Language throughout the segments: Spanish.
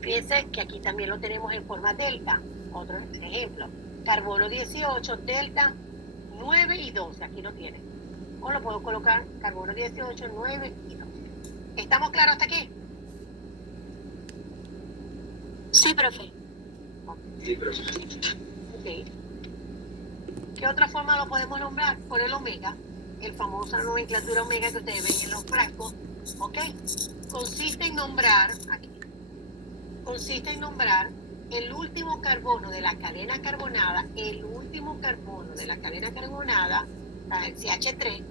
Fíjense que aquí también lo tenemos en forma delta. Otro ejemplo. Carbono 18, delta 9 y 12. Aquí lo tienen. O lo puedo colocar carbono 18, 9 y 12. ¿Estamos claros hasta aquí? Sí, profe. Sí, profe. Ok. ¿Qué otra forma lo podemos nombrar? Por el omega, el famoso nomenclatura omega que ustedes ven en los frascos. ¿Ok? Consiste en nombrar el último carbono de la cadena carbonada, el CH3,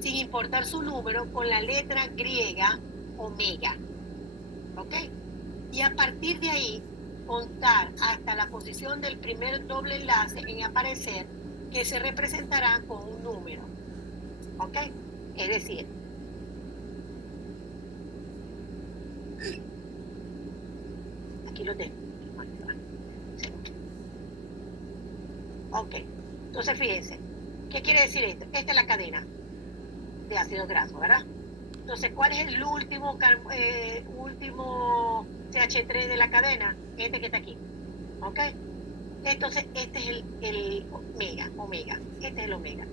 sin importar su número, con la letra griega omega. ¿Ok? Y a partir de ahí, contar hasta la posición del primer doble enlace en aparecer, que se representará con un número. ¿Ok? Es decir, aquí lo tengo. Ok. Entonces, fíjense. ¿Qué quiere decir esto? Esta es la cadena de ácidos grasos, ¿verdad? Entonces, ¿cuál es el último CH3 de la cadena? Este que está aquí. ¿Ok? Entonces, este es el omega. Este es el omega.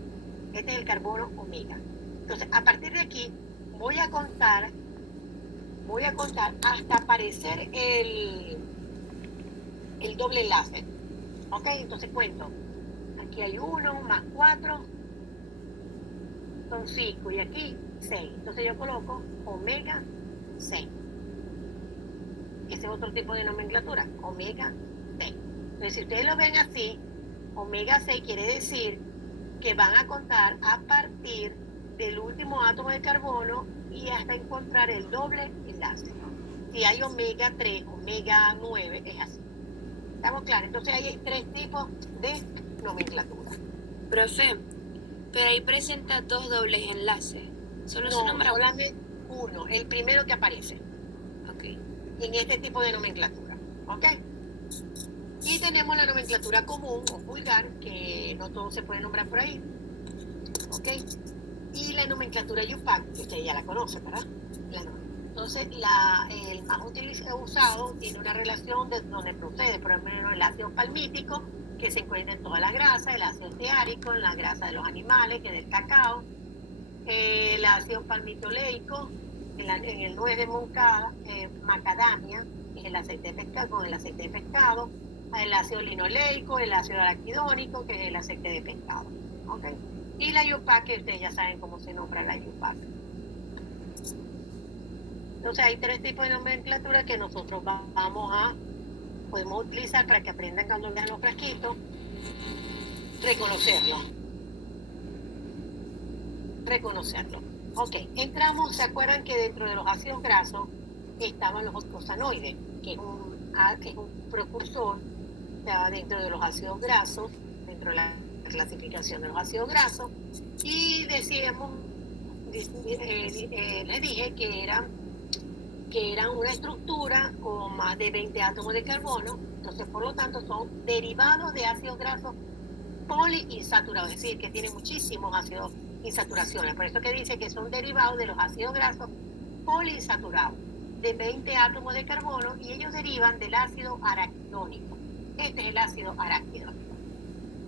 Este es el carbono omega. Entonces, a partir de aquí, voy a contar hasta aparecer el doble enlace. ¿Ok? Entonces cuento. Aquí hay 1 más 4, son 5. Y aquí 6. Entonces yo coloco omega 6. Ese es otro tipo de nomenclatura. Omega 6. Entonces, si ustedes lo ven así, omega 6 quiere decir que van a contar a partir del último átomo de carbono y hasta encontrar el doble enlace. Si hay omega 3, omega 9, es así. ¿Estamos claros? Entonces hay 3 tipos de nomenclatura. Profe, pero ahí presenta 2 dobles enlaces. Solo se nombra solamente uno, el primero que aparece. Ok. En este tipo de nomenclatura. ¿Ok? Y tenemos la nomenclatura común o vulgar, que no todo se puede nombrar por ahí. ¿Ok? Y la nomenclatura UPAC, que ustedes ya la conocen, ¿verdad? Entonces, el más usado tiene una relación de donde procede, por ejemplo, el ácido palmítico, que se encuentra en todas las grasas, el ácido steárico, en la grasa de los animales, que es del cacao, el ácido palmitoleico, en el nuez de macadamia, que es el aceite de pescado, con el aceite de pescado, el ácido linoleico, el ácido araquidónico, que es el aceite de pescado. ¿Ok? Y la UPAC, que ustedes ya saben cómo se nombra la UPAC. Entonces hay 3 tipos de nomenclatura que nosotros podemos utilizar para que aprendan cuando vean los frasquitos, reconocerlo. Ok, entramos, ¿se acuerdan que dentro de los ácidos grasos estaban los icosanoides, que es un precursor, estaba dentro de los ácidos grasos, dentro de la clasificación de los ácidos grasos, y les dije que eran una estructura con más de 20 átomos de carbono, entonces por lo tanto son derivados de ácidos grasos poliinsaturados, es decir, que tienen muchísimos ácidos insaturaciones, por eso que dice que son derivados de los ácidos grasos poliinsaturados de 20 átomos de carbono, y ellos derivan del ácido araquidónico. Este es el ácido araquidónico.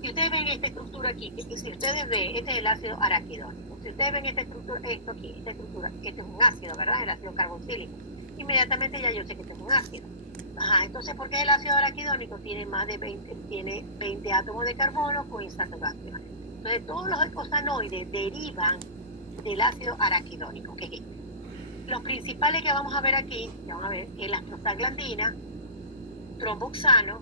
Si ustedes ven esta estructura aquí, si ustedes ven, este es el ácido araquidónico. Si ustedes ven esta estructura, este es un ácido, ¿verdad? El ácido carboxílico. Inmediatamente ya yo sé que este es un ácido. Entonces, ¿por qué el ácido araquidónico tiene 20 átomos de carbono con insaturación? Entonces, todos los icosanoides derivan del ácido araquidónico. Los principales que vamos a ver aquí, es la prostaglandina, tromboxano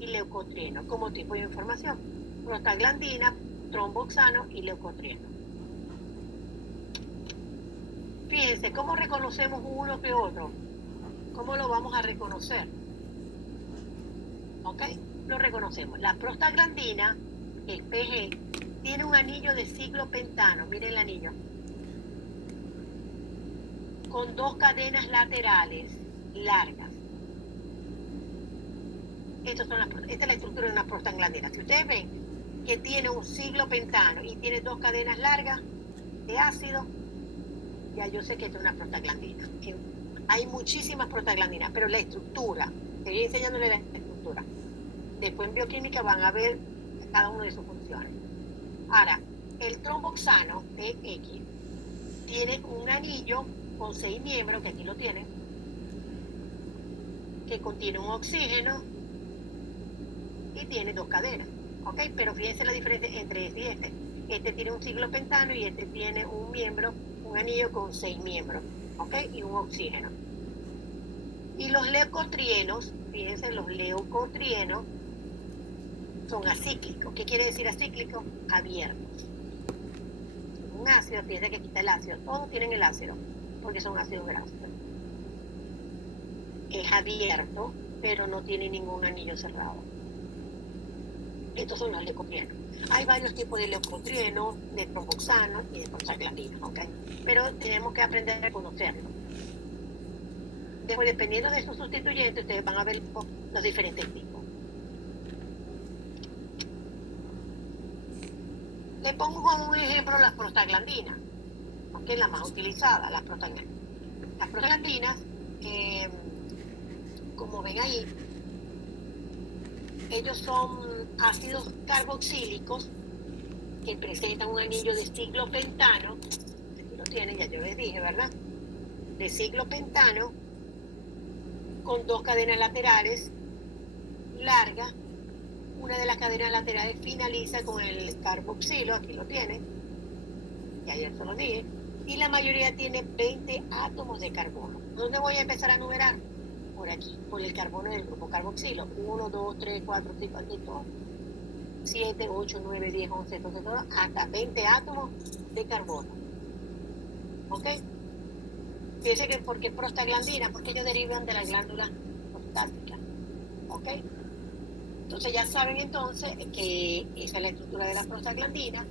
y leucotrieno, como tipo de información. Prostaglandina, tromboxano y leucotrieno. Fíjense, ¿cómo reconocemos uno que otro? ¿Cómo lo vamos a reconocer? ¿Ok? Lo reconocemos. La prostaglandina, el PG, tiene un anillo de ciklopentano. Miren el anillo. Con 2 cadenas laterales largas. Esta es la estructura de una prostaglandina. Si ustedes ven que tiene un ciklopentano y tiene 2 cadenas largas de ácido, ya yo sé que esto es una prostaglandina. Hay muchísimas prostaglandinas, pero la estructura, estoy enseñándole la estructura. Después en bioquímica van a ver cada una de sus funciones. Ahora, el tromboxano, TX, tiene un anillo con 6 miembros, que aquí lo tiene, que contiene un oxígeno y tiene 2 cadenas. ¿Ok? Pero fíjense la diferencia entre este y este. Este tiene un ciklopentano y este tiene un miembro, un anillo con 6 miembros. ¿Ok? Y un oxígeno. Y los leucotrienos, fíjense, los leucotrienos son acíclicos. ¿Qué quiere decir acíclico? Abiertos. Un ácido, fíjense que quita el ácido. Todos tienen el ácido, porque son ácidos grasos. Es abierto, pero no tiene ningún anillo cerrado. Estos son los leucotrienos. Hay varios tipos de leucotrienos, de tromboxano y de prostaglandinas, ¿ok? Pero tenemos que aprender a conocerlo. Después, dependiendo de sus sustituyentes, ustedes van a ver los diferentes tipos. Le pongo como un ejemplo las prostaglandinas, que es la más utilizada, las prostaglandinas. Las prostaglandinas, como ven ahí, ellos son ácidos carboxílicos que presentan un anillo de ciklopentano, aquí lo tienen, ya yo les dije, ¿verdad? De ciklopentano, con 2 cadenas laterales largas. Una de las cadenas laterales finaliza con el carboxilo, aquí lo tienen, y ayer se lo dije, y la mayoría tiene 20 átomos de carbono. ¿Dónde voy a empezar a numerar? Por aquí, por el carbono del grupo carboxilo. 1, 2, 3, 4, 5, 7, 8, 9, 10, 11, 12, hasta 20 átomos de carbono. ¿Ok? Fíjense que porque prostaglandina, porque ellos derivan de la glándula prostática. ¿Ok? Entonces ya saben entonces que esa es la estructura de la prostaglandina.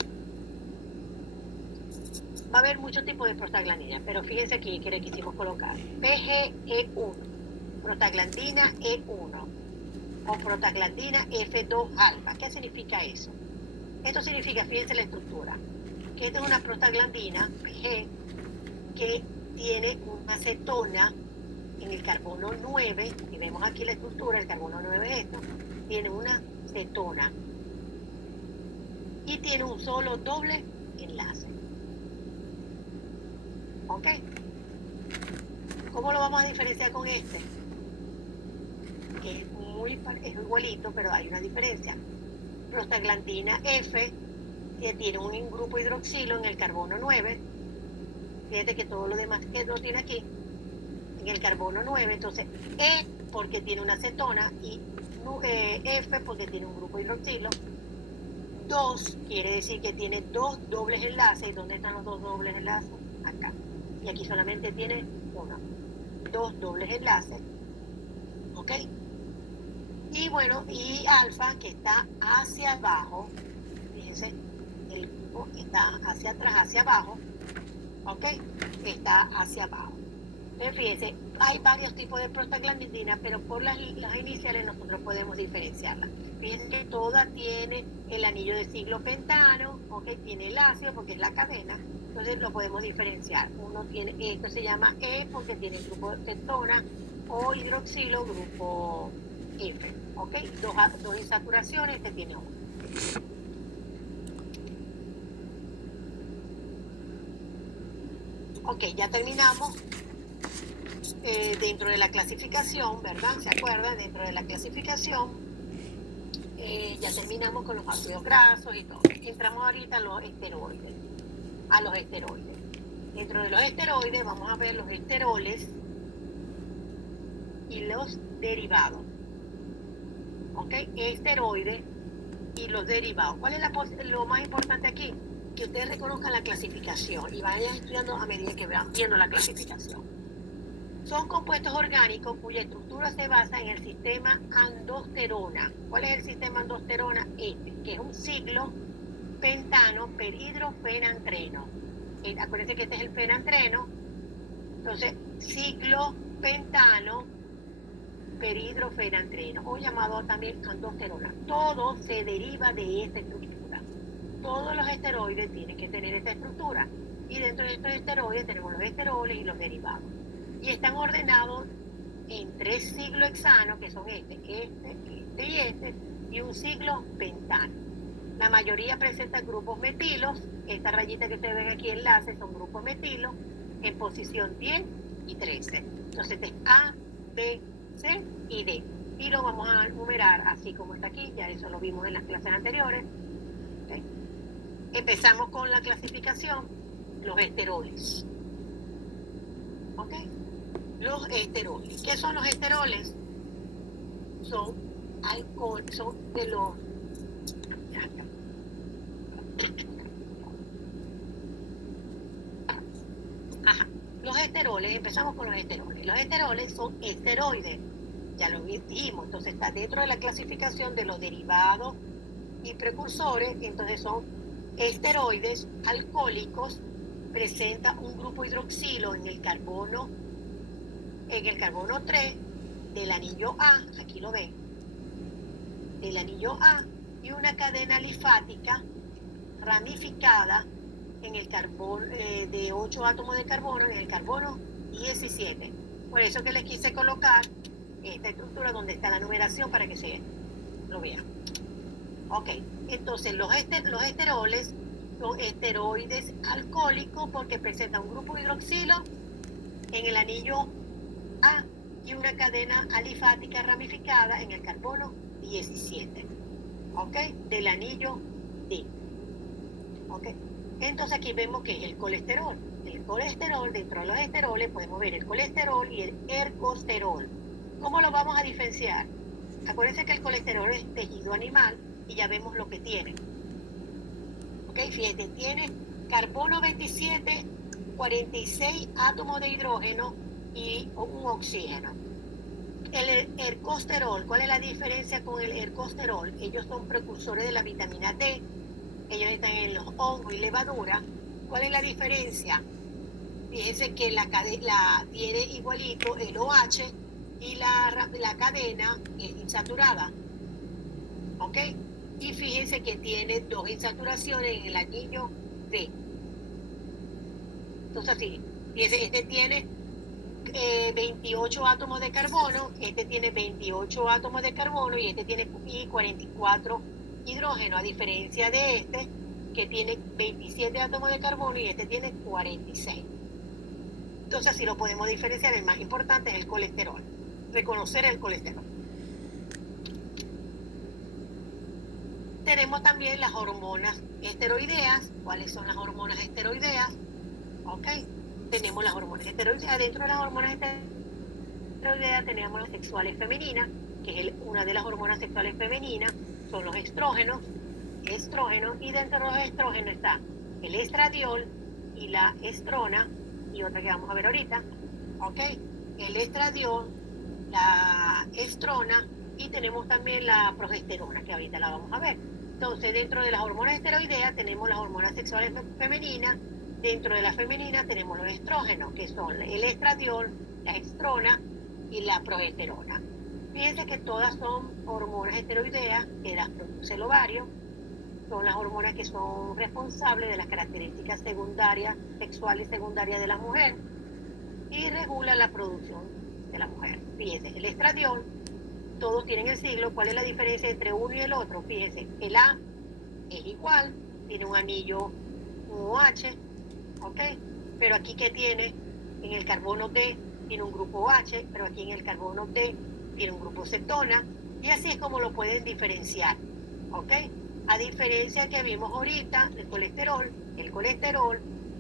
Va a haber muchos tipos de prostaglandina, pero fíjense aquí que le quisimos colocar PGE1, prostaglandina E1 o prostaglandina F2 alfa. ¿Qué significa eso? Esto significa, fíjense la estructura, que esta es una prostaglandina PG que tiene una cetona en el carbono 9, y vemos aquí la estructura, el carbono 9 es esto, tiene una cetona y tiene un solo doble enlace. ¿Ok? ¿Cómo lo vamos a diferenciar con este? Que es igualito, pero hay una diferencia. Prostaglandina F, que tiene un grupo hidroxilo en el carbono 9. Fíjate que todo lo demás que lo tiene aquí, en el carbono 9. Entonces, E porque tiene una cetona y F porque tiene un grupo hidroxilo. 2 quiere decir que tiene 2 dobles enlaces. ¿Dónde están los 2 dobles enlaces? Acá. Y aquí solamente tiene 2 dobles enlaces. ¿Ok? Y bueno, y alfa, que está hacia abajo. Fíjense, el grupo está hacia atrás, hacia abajo. ¿Ok? Está hacia abajo. Entonces, fíjense, hay varios tipos de prostaglandina, pero por las iniciales nosotros podemos diferenciarlas. Fíjense que toda tiene el anillo de ciklopentano, ¿ok? Tiene el ácido porque es la cadena. Entonces lo podemos diferenciar. Uno tiene, esto se llama E porque tiene el grupo de cetona, o hidroxilo, grupo F. ¿Ok? Dos insaturaciones, este tiene uno. Ok, ya terminamos. Dentro de la clasificación, ¿verdad? ¿Se acuerdan? Dentro de la clasificación, ya terminamos con los ácidos grasos y todo. Entramos ahorita a los esteroides. Dentro de los esteroides vamos a ver los esteroles y los derivados. ¿Ok? Esteroides y los derivados. ¿Cuál es lo más importante aquí? Que ustedes reconozcan la clasificación y vayan estudiando a medida que van viendo la clasificación. Son compuestos orgánicos cuya estructura se basa en el sistema andosterona. ¿Cuál es el sistema andosterona? Este, que es un ciklopentano perhidrofenantreno. Acuérdense que este es el fenantreno. Entonces, ciklopentano perhidrofenantreno, o llamado también andosterona. Todo se deriva de esta estructura. Todos los esteroides tienen que tener esta estructura. Y dentro de estos esteroides tenemos los esteroles y los derivados. y están ordenados en 3 ciclos hexanos, que son este y un ciclo pentano. La mayoría presenta grupos metilos. Esta rayita que ustedes ven aquí, enlaces, son grupos metilos en posición 10 y 13. Entonces este es A, B, C y D. Y lo vamos a numerar así como está aquí, ya eso lo vimos en las clases anteriores. ¿Okay? Empezamos con la clasificación, los esteroles. ¿Ok? Los esteroles. ¿Qué son los esteroles? Son alcohol, son de los... Ajá. Los esteroles, empezamos con los esteroles. Los esteroles son esteroides, ya lo dijimos, entonces está dentro de la clasificación de los derivados y precursores, entonces son esteroides alcohólicos, presenta un grupo hidroxilo en el carbono 3 del anillo A, aquí lo ven, del anillo A, y una cadena alifática ramificada en el carbono de 8 átomos de carbono en el carbono 17. Por eso que les quise colocar esta estructura donde está la numeración para que se lo vean. Ok, entonces los esteroles son esteroides alcohólicos porque presentan un grupo hidroxilo en el anillo A y una cadena alifática ramificada en el carbono 17, ¿ok? Del anillo D, ¿ok? Entonces aquí vemos que es el colesterol. El colesterol, dentro de los esteroles podemos ver el colesterol y el ergosterol. ¿Cómo lo vamos a diferenciar? Acuérdense que el colesterol es tejido animal y ya vemos lo que tiene. ¿Ok? Fíjate, tiene carbono 27, 46 átomos de hidrógeno y un oxígeno. El ergosterol, ¿cuál es la diferencia con el ergosterol? Ellos son precursores de la vitamina D, ellos están en los hongos y levadura. ¿Cuál es la diferencia? Fíjense que la tiene igualito el OH y la cadena es insaturada, ¿ok? Y fíjense que tiene 2 insaturaciones en el anillo D. Entonces así, fíjense, este tiene 28 átomos de carbono, este tiene 28 átomos de carbono y este tiene 44 hidrógeno, a diferencia de este que tiene 27 átomos de carbono y este tiene 46. Entonces así lo podemos diferenciar. El más importante es el colesterol, reconocer el colesterol. Tenemos también las hormonas esteroideas. ¿Cuáles son las hormonas esteroideas? Ok, tenemos las hormonas esteroideas. Dentro de las hormonas esteroideas tenemos las sexuales femeninas, que es una de las hormonas sexuales femeninas, son los estrógenos, y dentro de los estrógenos está el estradiol y la estrona, y otra que vamos a ver ahorita, ¿ok? El estradiol, la estrona, y tenemos también la progesterona, que ahorita la vamos a ver. Entonces, dentro de las hormonas esteroideas tenemos las hormonas sexuales femeninas. Dentro de las femeninas tenemos los estrógenos, que son el estradiol, la estrona y la progesterona. Fíjense que todas son hormonas esteroideas que las produce el ovario. Son las hormonas que son responsables de las características secundarias, sexuales secundarias de la mujer, y regulan la producción de la mujer. Fíjense, el estradiol, todos tienen el siglo. ¿Cuál es la diferencia entre uno y el otro? Fíjense, el A es igual, tiene un anillo, un OH, ¿ok? Pero aquí, ¿qué tiene? En el carbono D tiene un grupo OH, pero aquí en el carbono D tiene un grupo cetona, y así es como lo pueden diferenciar, ¿ok? A diferencia que vimos ahorita, el colesterol,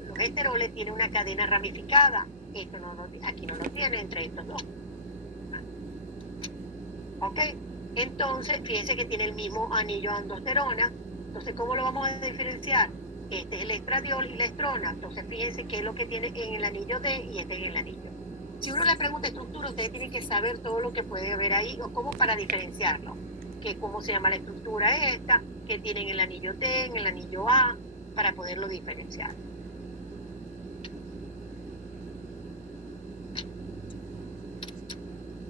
los esteroles tienen una cadena ramificada. Esto aquí no lo tiene entre estos dos. ¿Ok? Entonces, fíjense que tiene el mismo anillo andosterona. Entonces, ¿cómo lo vamos a diferenciar? Este es el estradiol y la estrona. Entonces, fíjense qué es lo que tiene en el anillo D y este en el anillo. Si uno le pregunta estructura, ustedes tienen que saber todo lo que puede haber ahí o cómo para diferenciarlo. Que cómo se llama la estructura esta, que tiene en el anillo D, en el anillo A, para poderlo diferenciar.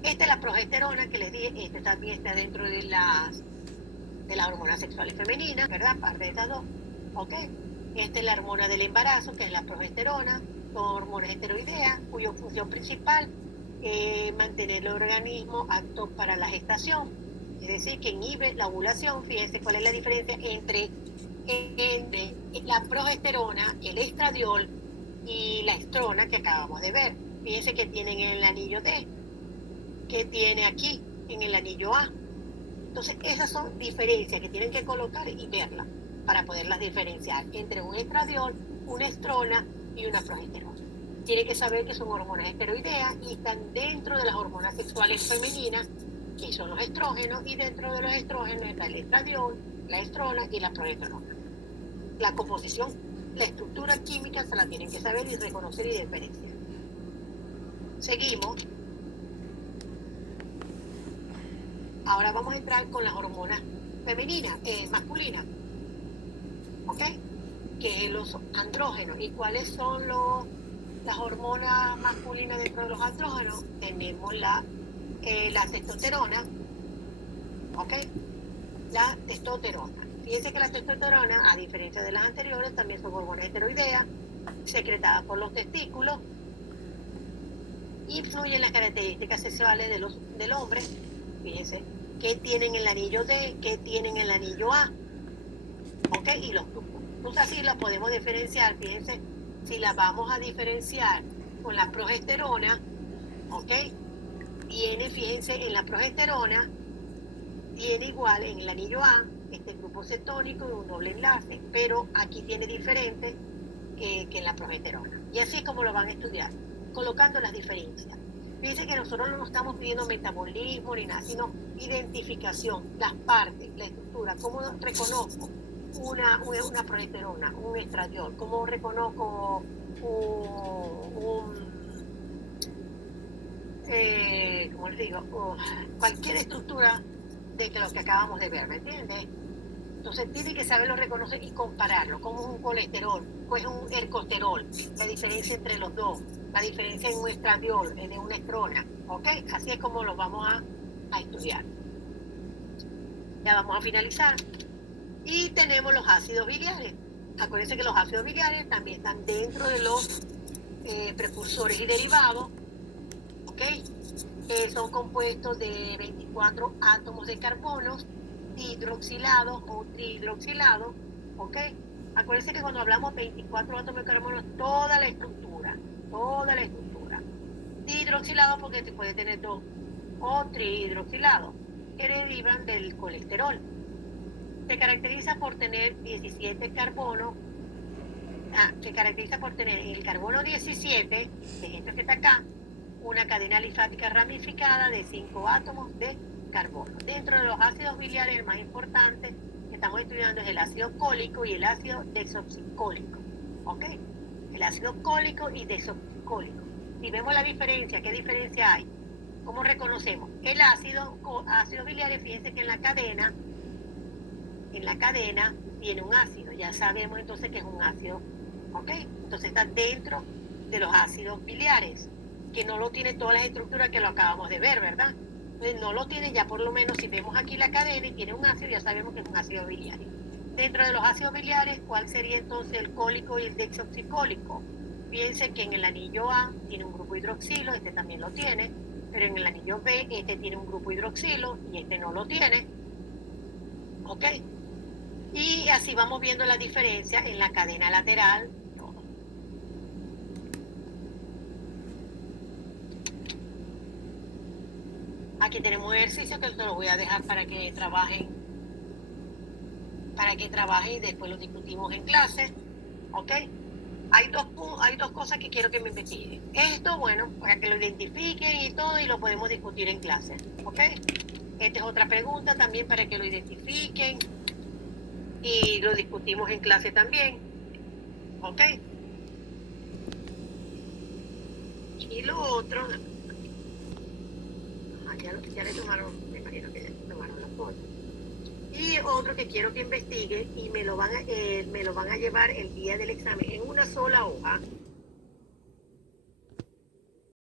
Esta es la progesterona que les dije. Este también está dentro de las hormonas sexuales femeninas, ¿verdad? Parte de estas dos, ¿ok? Esta es la hormona del embarazo, que es la progesterona. Son hormonas esteroideas, cuya función principal es mantener el organismo apto para la gestación. Es decir, que inhibe la ovulación. Fíjense cuál es la diferencia entre la progesterona, el estradiol y la estrona que acabamos de ver. Fíjense que tienen en el anillo D, que tiene aquí en el anillo A. Entonces, esas son diferencias que tienen que colocar y verlas para poderlas diferenciar entre un estradiol, una estrona y una progesterona. Tienen que saber que son hormonas esteroideas y están dentro de las hormonas sexuales femeninas, que son los estrógenos, y dentro de los estrógenos está el estradiol, la estrona y la progesterona. La composición, la estructura química se la tienen que saber y reconocer y diferenciar. Seguimos. Ahora vamos a entrar con las hormonas femeninas, masculinas, ¿ok? Que es los andrógenos. ¿Y cuáles son las hormonas masculinas dentro de los andrógenos? Tenemos la testosterona, ¿ok? La testosterona. Fíjense que la testosterona, a diferencia de las anteriores, también son hormonas esteroideas, secretadas por los testículos, influyen en las características sexuales del hombre. Fíjense, ¿qué tienen el anillo D? ¿Qué tienen el anillo A? ¿Ok? Y los grupos. Entonces así las podemos diferenciar. Fíjense, si las vamos a diferenciar con la progesterona, ¿ok? Fíjense, en la progesterona tiene igual en el anillo A este grupo cetónico y un doble enlace, pero aquí tiene diferente que en la progesterona. Y así es como lo van a estudiar, colocando las diferencias. Fíjense que nosotros no estamos pidiendo metabolismo ni nada, sino identificación, las partes, la estructura, cómo reconozco una progesterona, un estradiol, cómo reconozco como les digo, cualquier estructura de lo que acabamos de ver, ¿me entiendes? Entonces tiene que saberlo reconocer y compararlo, como es un colesterol, pues es un ergosterol, la diferencia entre los dos, la diferencia en un estradiol, de una estrona, ¿ok? Así es como lo vamos a estudiar. Ya vamos a finalizar. Y tenemos los ácidos biliares. Acuérdense que los ácidos biliares también están dentro de los precursores y derivados, ¿ok? Son compuestos de 24 átomos de carbono dihidroxilados o trihidroxilados, ¿ok? Acuérdense que cuando hablamos 24 átomos de carbono, toda la estructura. Dihidroxilado porque te puede tener dos, o trihidroxilado, que derivan del colesterol. Se caracteriza por tener 17 carbonos. Se caracteriza por tener en el carbono 17, que es esto que está acá, una cadena alifática ramificada de 5 átomos de carbono. Dentro de los ácidos biliares, el más importante que estamos estudiando es el ácido cólico y el ácido desoxicólico, ¿ok? El ácido cólico y desoxicólico. Si vemos la diferencia, ¿qué diferencia hay? ¿Cómo reconocemos? El ácido biliar, fíjense que en la cadena tiene un ácido, ya sabemos entonces que es un ácido, ¿ok? Entonces está dentro de los ácidos biliares, que no lo tiene todas las estructuras que lo acabamos de ver, ¿verdad? Entonces no lo tiene, ya por lo menos si vemos aquí la cadena y tiene un ácido, ya sabemos que es un ácido biliar. Dentro de los ácidos biliares, ¿cuál sería entonces el cólico y el desoxicólico? Fíjense que en el anillo A tiene un grupo hidroxilo, este también lo tiene, pero en el anillo B este tiene un grupo hidroxilo y este no lo tiene, ¿ok? Y así vamos viendo la diferencia en la cadena lateral. Aquí tenemos ejercicios que se los voy a dejar para que trabajen y después los discutimos en clase, ¿ok? Hay dos cosas que quiero que me investiguen. Esto, bueno, para que lo identifiquen y todo, y lo podemos discutir en clase, ¿ok? Esta es otra pregunta también para que lo identifiquen y lo discutimos en clase también, ¿ok? Y lo otro, ya le tomaron, me imagino que ya tomaron la foto. Y otro que quiero que investiguen y me lo van a llevar el día del examen en una sola hoja,